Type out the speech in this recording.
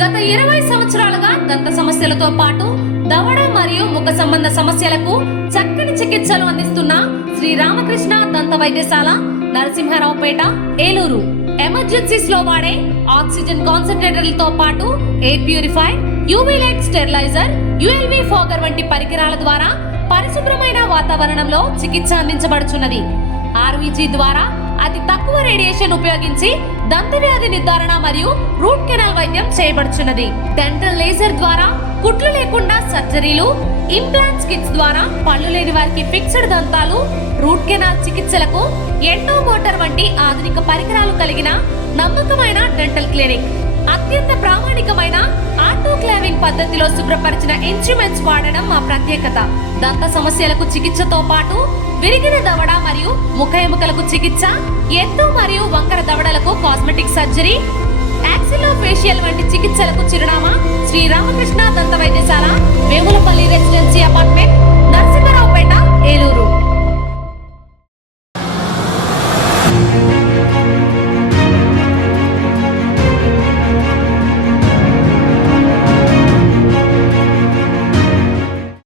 గత 20 సంవత్సరాలుగా దంత సమస్యలతో పాటు దవడ మరియు ముఖ సంబంధ సమస్యలకు చక్కని చికిత్సలు అందిస్తున్న శ్రీ రామకృష్ణ దంత వైద్యశాల, నరసింహారావుపేట, ఏలూరు. ఎమర్జెన్సీస్ లో వాడే ఆక్సిజన్ కాన్సంట్రేటర్లతో పాటు air purifier, UV light steriliser, ULV fogger వంటి పరికరాల ద్వారా పరిశుభ్రమైన వాతావరణంలో చికిత్స అందించబడుచున్నది. ఆర్వీజీ ద్వారా అతి తక్కువ రేడియేషన్ ఉపయోగించి దంత వ్యాధి నిర్ధారణ మరియు రూట్ కెనాల్ వైద్యం చేయబడుచున్నది. డెంటల్ లేజర్ ద్వారా కుట్లు లేకుండా సర్జరీలు, ఇంప్లాంట్స్ కిట్స్ ద్వారా పళ్ళు లేని వారికి ఫిక్స్డ్ దంతాలు, రూట్ కెనాల్ చికిత్సలకు ఎండో మోటార్ వంటి ఆధునిక పరికరాలు కలిగిన నమ్మకమైన డెంటల్ క్లినిక్. అత్యంత ప్రామాణికమైన ఆటోక్లావింగ్ పద్ధతిలో శుభ్రపరిచిన ఇన్స్ట్రుమెంట్స్ వాడడం మా ప్రత్యేకత. దంత సమస్యలకు చికిత్సతో పాటు విరిగిన దవడ మరియు ముఖ ఎముకలకు చికిత్స, ఎత్తు మరియు వంకర దవడలకు కాస్మెటిక్ సర్జరీ, యాక్సిలోఫేషియల్ వంటి చికిత్సలకు చిరునామా శ్రీ రామకృష్ణ దంత వైద్యశాల, వేములపల్లి రెసిడెన్సీ అపార్ట్మెంట్, నరసింహారావుపేట, ఏలూరు.